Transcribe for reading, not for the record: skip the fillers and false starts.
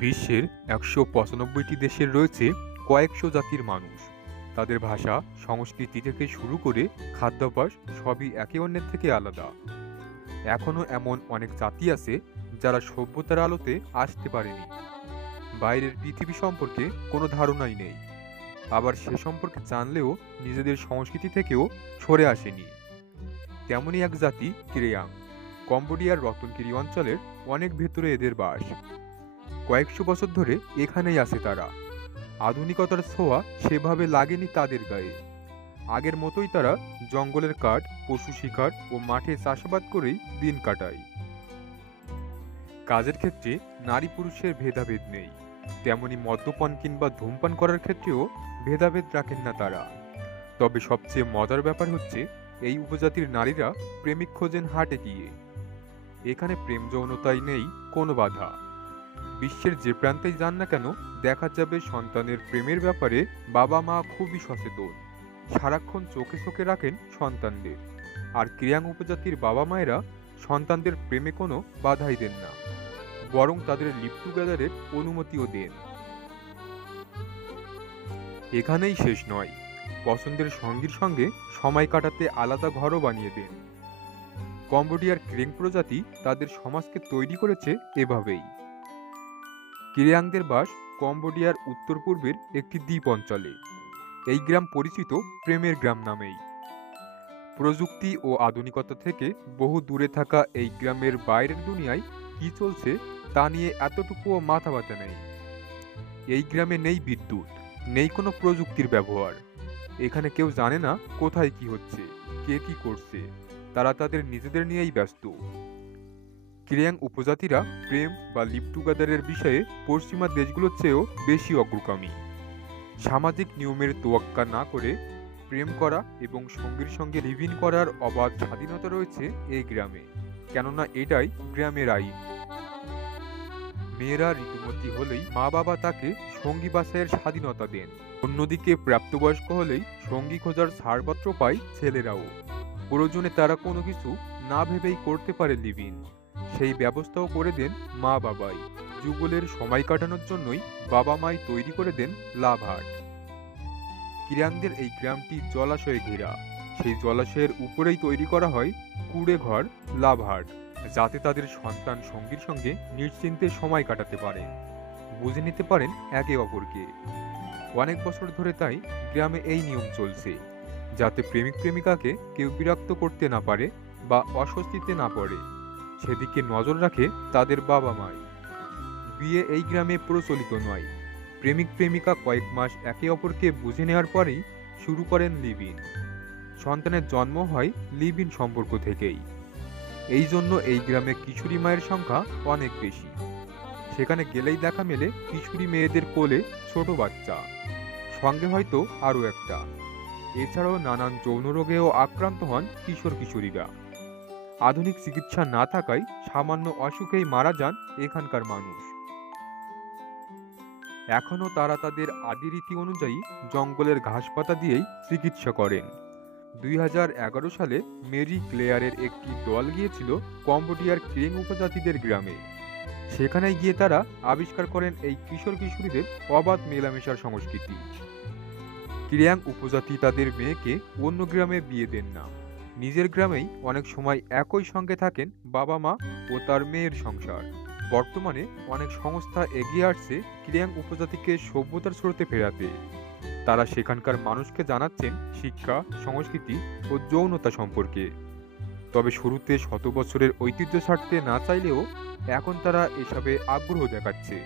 বিশ্বের ১৯৫টি দেশের রয়েছে কয়েকশো জাতির মানুষ। তাদের ভাষা, সংস্কৃতি থেকে শুরু করে খাদ্যাভ্যাস সবই একে অন্যের থেকে আলাদা। এখনও এমন অনেক জাতি আছে যারা সভ্যতার আলোতে আসতে পারেনি, বাইরের পৃথিবী সম্পর্কে কোনো ধারণাই নেই, আবার সে সম্পর্কে জানলেও নিজেদের সংস্কৃতি থেকেও সরে আসেনি। তেমনই এক জাতি ক্রেয়াং। কম্বোডিয়ার রতনগিরি অঞ্চলের অনেক ভেতরে এদের বাস। কয়েকশো বছর ধরে এখানেই আছে তারা। আধুনিকতার ছোঁয়া সেভাবে লাগেনি তাদের গায়ে। আগের মতোই তারা জঙ্গলের কাঠ, পশু শিকার ও মাঠে চাষাবাদ করেই দিন কাটায়। কাজের ক্ষেত্রে নারী পুরুষের ভেদাভেদ নেই, তেমনি মদ্যপান কিংবা ধূমপান করার ক্ষেত্রেও ভেদাভেদ রাখেন না তারা। তবে সবচেয়ে মজার ব্যাপার হচ্ছে, এই উপজাতির নারীরা প্রেমিক খোঁজেন হাটে গিয়ে। এখানে প্রেম যৌনতায় নেই কোনো বাধা। বিশ্বের যে প্রান্তেই যান না কেন, দেখা যাবে সন্তানের প্রেমের ব্যাপারে বাবা মা খুবই সচেতন। সারাক্ষণ চোখে চোখে রাখেন সন্তানদের। আর ক্রিয়াং উপজাতির বাবা মায়েরা সন্তানদের প্রেমে কোনো বাধাই দেন না, বরং তাদের লিভ টুগেদারের অনুমতিও দেন। এখানেই শেষ নয়, পছন্দের সঙ্গীর সঙ্গে সময় কাটাতে আলাদা ঘরও বানিয়ে দেন। কম্বোডিয়ার ক্রেং প্রজাতি তাদের সমাজকে তৈরি করেছে এভাবেই। ক্রিয়াংদের বাস কম্বোডিয়ার উত্তর পূর্বের একটি দ্বীপ অঞ্চলে। এই গ্রাম পরিচিত প্রেমের গ্রাম নামেই। প্রযুক্তি ও আধুনিকতা থেকে বহু দূরে থাকা এই গ্রামের বাইরের দুনিয়ায় কি চলছে তা নিয়ে এতটুকুও মাথা ব্যথা নেই। এই গ্রামে নেই বিদ্যুৎ, নেই কোনো প্রযুক্তির ব্যবহার। এখানে কেউ জানে না কোথায় কি হচ্ছে, কে কি করছে। তারা তাদের নিজেদের নিয়েই ব্যস্ত। ক্রিয়াং উপজাতিরা প্রেম বা লিভ টুগেদারের বিষয়ে পশ্চিমা দেশগুলোর চেয়েও বেশি অগ্রগামী। সামাজিক নিয়মের তোয়াক্কা না করে প্রেম করা এবং সঙ্গীর সঙ্গে লিভ ইন করার অবাধ স্বাধীনতা রয়েছে এই গ্রামে, কেননা এটাই গ্রামের আইন। মেয়েরা ঋতুমতী হলেই মা বাবা তাকে সঙ্গী বাছাইয়ের স্বাধীনতা দেন। অন্যদিকে প্রাপ্তবয়স্ক হলেই সঙ্গী খোঁজার ছাড়পত্র পায় ছেলেরাও। প্রয়োজনে তারা কোনো কিছু না ভেবেই করতে পারে লিভ ইন, সেই ব্যবস্থাও করে দেন মা বাবাই। যুগলের সময় কাটানোর জন্যই বাবা মাই তৈরি করে দেন লাভ হাট। ক্রিয়াংদের এই গ্রামটি জলাশয়ে ঘেরা। সেই জলাশয়ের উপরেই তৈরি করা হয় কুড়ে ঘর, লাভ হাট, যাতে তাদের সন্তান সঙ্গীর সঙ্গে নিশ্চিন্তে সময় কাটাতে পারে, বুঝে নিতে পারেন একে অপরকে। অনেক বছর ধরে তাই গ্রামে এই নিয়ম চলছে, যাতে প্রেমিক প্রেমিকাকে কেউ বিরক্ত করতে না পারে বা অস্বস্তিতে না পড়ে, সেদিকে নজর রাখে তাদের বাবা মাই। বিয়ে এই গ্রামে প্রচলিত নয়। প্রেমিক প্রেমিকা কয়েক মাস একে অপরকে বুঝে নেওয়ার পরেই শুরু করেন লিভ ইন। সন্তানের জন্ম হয় লিভ ইন সম্পর্ক থেকেই। এই জন্য এই গ্রামে কিশোরী মায়ের সংখ্যা অনেক বেশি। সেখানে গেলেই দেখা মেলে কিশোরী মেয়েদের কোলে ছোট বাচ্চা, সঙ্গে হয়তো আরও একটা। এছাড়াও নানান যৌন রোগেও আক্রান্ত হন কিশোর কিশোরীরা। আধুনিক চিকিৎসা না থাকায় সামান্য অসুখেই মারা যান এখানকার মানুষ। এখনও তারা তাদের আদি রীতি অনুযায়ী জঙ্গলের ঘাসপাতা দিয়েই চিকিৎসা করেন। ২০১১ সালে মেরি ক্লেয়ারের একটি দল গিয়েছিল কম্বোডিয়ার ক্রেং উপজাতিদের গ্রামে। সেখানে গিয়ে তারা আবিষ্কার করেন এই কিশোর কিশোরীদের অবাধ মেলামেশার সংস্কৃতি। ক্রিয়াং উপজাতি তাদের মেয়েকে অন্য গ্রামে বিয়ে দেন না। নিজের গ্রামেই অনেক সময় একই সঙ্গে থাকেন বাবা মা ও তার মেয়ের সংসার। বর্তমানে অনেক সংস্থা এগিয়ে আসছে ক্রিয়াং উপজাতিকে সভ্যতার স্রোতে ফেরাতে। তারা সেখানকার মানুষকে জানাচ্ছেন শিক্ষা, সংস্কৃতি ও যৌনতা সম্পর্কে। তবে শুরুতে শত বছরের ঐতিহ্য ছাড়তে না চাইলেও এখন তারা এসবে আগ্রহ দেখাচ্ছে।